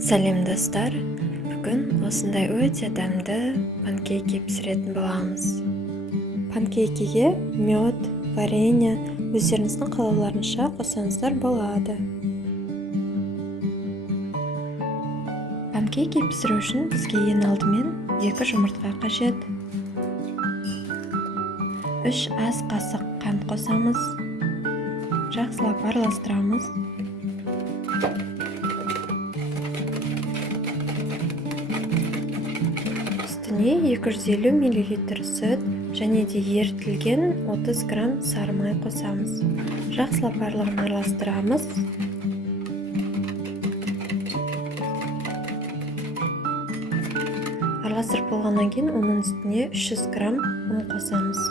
Сәлем достар, бүгін осындай өте дәмді панкейки пісіретін боламыз. Панкейкиге мед, варенье өздеріңіздің қалауларынша қосаңыздар болады. Панкейки пісіру үшін бізге ең алдымен 2 жұмыртқа қажет. 3 ас қасық қант қосамыз. Жақсылап араластырамыз. Үстіне 250 мл сүт және де ерітілген 30 грамм сары май қосамыз. Жақсылап барлығын араластырамыз. Араластырып болғаннан кейін оның үстіне 300 грамм ұн қосамыз.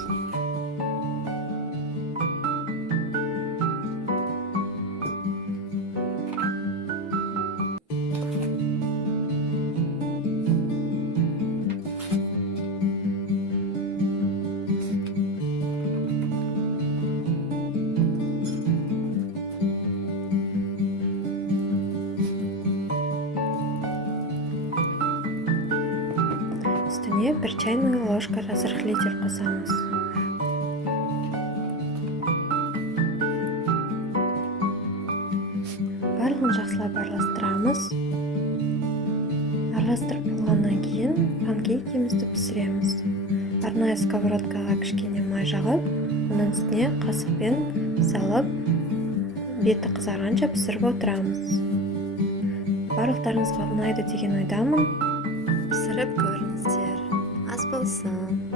Үстіне 1 чайная ложка разрыхлитель қосамыз. Барлығын жақсылап араластырамыз. Араластырып болғаннан кейін панкейкімізді пісіреміз. Арнайы сковородкаға кішкене май жағып, оның үстіне қасықпен салып, беті қызарғанша пісіріп отырамыз. Барлықтарыңызға ұнайды деген ойдамын. Пісіріп көріңіздер, ас болсын.